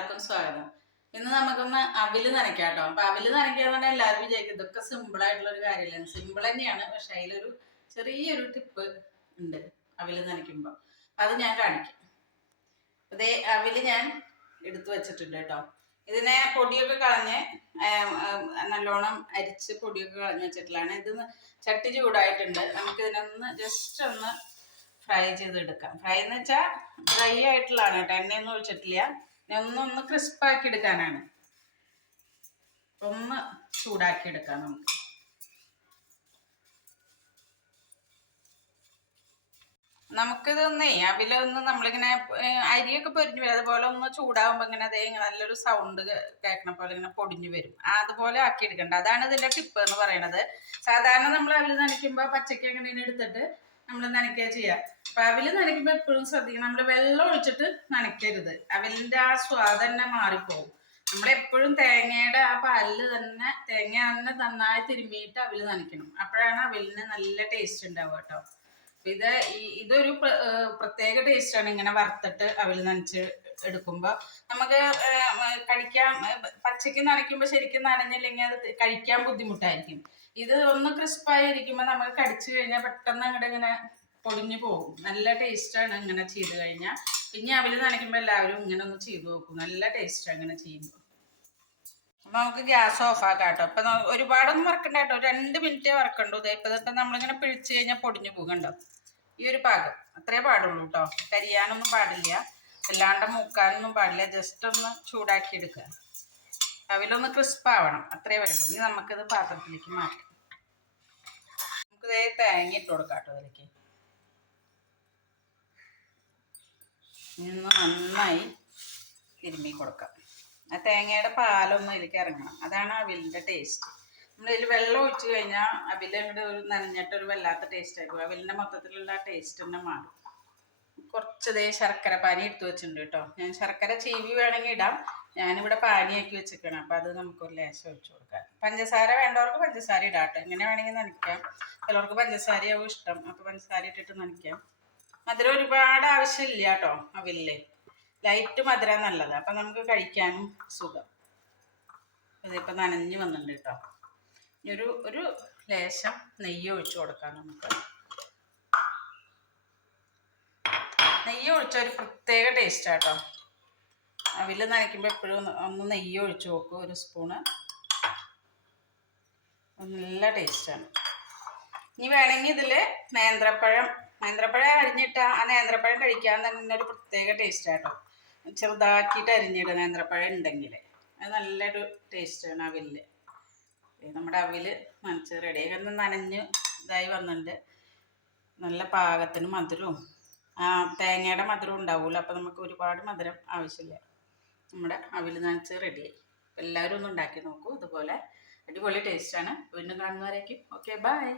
എല്ലാവർക്കും സ്വാഗതം. ഇന്ന് നമുക്കൊന്ന് അവിൽ നനയ്ക്കാം കേട്ടോ അപ്പൊ അവിൽ നനയ്ക്കാന്ന് പറഞ്ഞാൽ എല്ലാവരും വിചാരിക്കും ഇതൊക്കെ സിമ്പിൾ ആയിട്ടുള്ള ഒരു കാര്യമല്ല സിമ്പിൾ തന്നെയാണ് പക്ഷെ അതിലൊരു ചെറിയൊരു ടിപ്പ് ഉണ്ട് അവിൽ നനയ്ക്കുമ്പോൾ അത് ഞാൻ കാണിക്കാം. അതേ അവിൽ ഞാൻ എടുത്തു വെച്ചിട്ടുണ്ട് കേട്ടോ. ഇതിനെ പൊടിയൊക്കെ കളഞ്ഞ് നല്ലോണം അരിച്ച് പൊടിയൊക്കെ കളഞ്ഞ് വെച്ചിട്ടുള്ളതാണ്. ഇത് ചട്ടി ചൂടായിട്ടുണ്ട്. നമുക്ക് ഇതിനൊന്ന് ജസ്റ്റ് ഒന്ന് ഫ്രൈ ചെയ്തെടുക്കാം. ഫ്രൈ എന്ന് വെച്ചാൽ ഡ്രൈ ആയിട്ടുള്ളതാണ് കേട്ടോ. എണ്ണയൊന്നും ഒഴിച്ചിട്ടില്ല. ഒന്നൊന്ന് ക്രിസ്പാക്കി എടുക്കാനാണ്. ഒന്ന് ചൂടാക്കി എടുക്കാം നമുക്ക്. നമുക്കിതൊന്നേ അവിലൊന്ന് നമ്മളിങ്ങനെ അരിയൊക്കെ പൊരിഞ്ഞു വരും. അതുപോലെ ഒന്ന് ചൂടാകുമ്പോൾ ഇങ്ങനെ അതേ നല്ലൊരു സൗണ്ട് കേൾക്കണ പോലെ ഇങ്ങനെ പൊടിഞ്ഞു വരും. അതുപോലെ ആക്കി എടുക്കണ്ട അതാണ് ഇതിന്റെ ടിപ്പ് എന്ന് പറയുന്നത് സാധാരണ നമ്മൾ അവിൽ നനയ്ക്കുമ്പോൾ പച്ചക്ക് അങ്ങനെ എടുത്തിട്ട് നമ്മൾ നനയ്ക്കുക ചെയ്യുക അപ്പൊ അവിൽ നനയ്ക്കുമ്പോൾ എപ്പോഴും ശ്രദ്ധിക്കണം. നമ്മൾ വെള്ളം ഒഴിച്ചിട്ട് നനയ്ക്കരുത്. അവലിന്റെ ആ സ്വാദ് തന്നെ മാറിപ്പോകും നമ്മളെപ്പോഴും തേങ്ങയുടെ ആ പല്ല് തന്നെ തേങ്ങ തന്നെ നന്നായി തിരുമ്മിയിട്ട് അവിൽ നനയ്ക്കണം. അപ്പോഴാണ് അവിലിന് നല്ല ടേസ്റ്റ് ഉണ്ടാവുക കേട്ടോ ഇത് ഇതൊരു പ്രത്യേക ടേസ്റ്റ് ആണ് ഇങ്ങനെ വറുത്തിട്ട് അവൽ നനച്ച് എടുക്കുമ്പോൾ നമുക്ക് കടിക്കാൻ പച്ചയ്ക്ക് നനയ്ക്കുമ്പോൾ ശരിക്കും നനഞ്ഞില്ലെങ്കിൽ അത് കഴിക്കാൻ ബുദ്ധിമുട്ടായിരിക്കും. ഇത് ഒന്ന് ക്രിസ്പായിരിക്കുമ്പോ നമ്മൾ കടിച്ചു കഴിഞ്ഞാൽ പെട്ടെന്ന് അങ്ങോട്ട് ഇങ്ങനെ പൊടിഞ്ഞു പോകും. നല്ല ടേസ്റ്റാണ് ഇങ്ങനെ ചെയ്ത് കഴിഞ്ഞാൽ പിന്നെ അവിൽ നനയ്ക്കുമ്പോൾ എല്ലാവരും ഇങ്ങനെ ഒന്ന് ചെയ്തു നോക്കും. നല്ല ടേസ്റ്റ് ഇങ്ങനെ ചെയ്യുമ്പോൾ നമുക്ക് ഗ്യാസ് ഓഫ് ആക്കാം കേട്ടോ. ഇപ്പൊ ഒരുപാടൊന്നും വറക്കണ്ട കേട്ടോ. രണ്ട് മിനിറ്റ് വറക്കണ്ടു. ഇപ്പൊ നമ്മളിങ്ങനെ പിഴിച്ച് കഴിഞ്ഞാൽ പൊടിഞ്ഞു പോകണ്ടോ ഈ ഒരു പാകം. അത്രേ പാടുള്ളൂ കേട്ടോ. കരിയാനൊന്നും പാടില്ല. അല്ലാണ്ട് മൂക്കാനൊന്നും പാടില്ല. ജസ്റ്റ് ഒന്ന് ചൂടാക്കി എടുക്കുക. അവിലൊന്ന് ക്രിസ്പ് ആവണം. അത്രേ വേണ്ടൂ. ഇനി നമുക്കിത് പാത്രത്തിലേക്ക് മാറ്റാം. നമുക്ക് ഇതേ തേങ്ങ ഇട്ട് കൊടുക്കാം കേട്ടോ ഇതിലേക്ക്. ഇന്ന് നന്നായി തിരുമ്മി കൊടുക്കാം. ആ തേങ്ങയുടെ പാലൊന്നും ഇതിലേക്ക് ഇറങ്ങണം. അതാണ് അവിലിന്റെ ടേസ്റ്റ് നമ്മൾ ഇതിൽ വെള്ളം ഒഴിച്ചു കഴിഞ്ഞാൽ അവിൽ അങ്ങോട്ട് ഒരു നനഞ്ഞിട്ട് ഒരു വല്ലാത്ത ടേസ്റ്റ് ആയിരിക്കും അവിലിന്റെ മൊത്തത്തിലുള്ള ടേസ്റ്റ് തന്നെ മാറും. കുറച്ച് ദേ ശർക്കര പാനി എടുത്തു വെച്ചിട്ടുണ്ട് കേട്ടോ ഞാൻ ശർക്കര ചീവി വേണമെങ്കിൽ ഇടാം. ഞാനിവിടെ പാനിയാക്കി വെച്ചിരിക്കണം അപ്പം അത് നമുക്കൊരു ലേശം ഒഴിച്ചു കൊടുക്കാം. പഞ്ചസാര വേണ്ടവർക്ക് പഞ്ചസാര ഇടാം കേട്ടോ എങ്ങനെ വേണമെങ്കിൽ നനയ്ക്കാം. ചിലർക്ക് പഞ്ചസാരയാവും ഇഷ്ടം. അപ്പോൾ പഞ്ചസാര ഇട്ടിട്ട് നനയ്ക്കാം. മധുരം ഒരുപാട് ആവശ്യമില്ല കേട്ടോ അവില്ലേ ലൈറ്റ് മധുരം നല്ലത്. അപ്പം നമുക്ക് കഴിക്കാനും സുഖം. ഇതിപ്പോൾ നനഞ്ഞ് വന്നിട്ടുണ്ട് കേട്ടോ ഇനി ഒരു ഒരു ലേശം നെയ്യ് ഒഴിച്ചു കൊടുക്കാം നമുക്ക്. നെയ്യ് ഒഴിച്ച ഒരു പ്രത്യേക ടേസ്റ്റ് കേട്ടോ അവിൽ നനയ്ക്കുമ്പോൾ എപ്പോഴും ഒന്ന് നെയ്യ് ഒഴിച്ച് നോക്കും ഒരു സ്പൂണ് നല്ല ടേസ്റ്റാണ് ഇനി വേണമെങ്കിൽ ഇതിൽ നേന്ത്രപ്പഴം നേന്ത്രപ്പഴം അരിഞ്ഞിട്ട് ആ നേന്ത്രപ്പഴം കഴിക്കാൻ തന്നെ ഒരു പ്രത്യേക ടേസ്റ്റ് കേട്ടോ ചെറുതാക്കിയിട്ട് അരിഞ്ഞിടുക നേന്ത്രപ്പഴം ഉണ്ടെങ്കിൽ അത് നല്ലൊരു ടേസ്റ്റാണ് അവിൽ നമ്മുടെ അവിൽ നനച്ച് റെഡിയായി ഒന്ന് നനഞ്ഞ് ഇതായി വന്നിട്ടുണ്ട്. നല്ല പാകത്തിന് മധുരവും ആ തേങ്ങയുടെ മധുരം ഉണ്ടാവുമല്ലോ അപ്പോൾ നമുക്ക് ഒരുപാട് മധുരം ആവശ്യമില്ല. നമ്മുടെ അവിൽ നനച്ച് റെഡിയായി എല്ലാവരും ഒന്ന് ഉണ്ടാക്കി നോക്കൂ. ഇതുപോലെ അടിപൊളി ടേസ്റ്റാണ് വീണ്ടും കാണുന്നവരേക്കും. Okay bye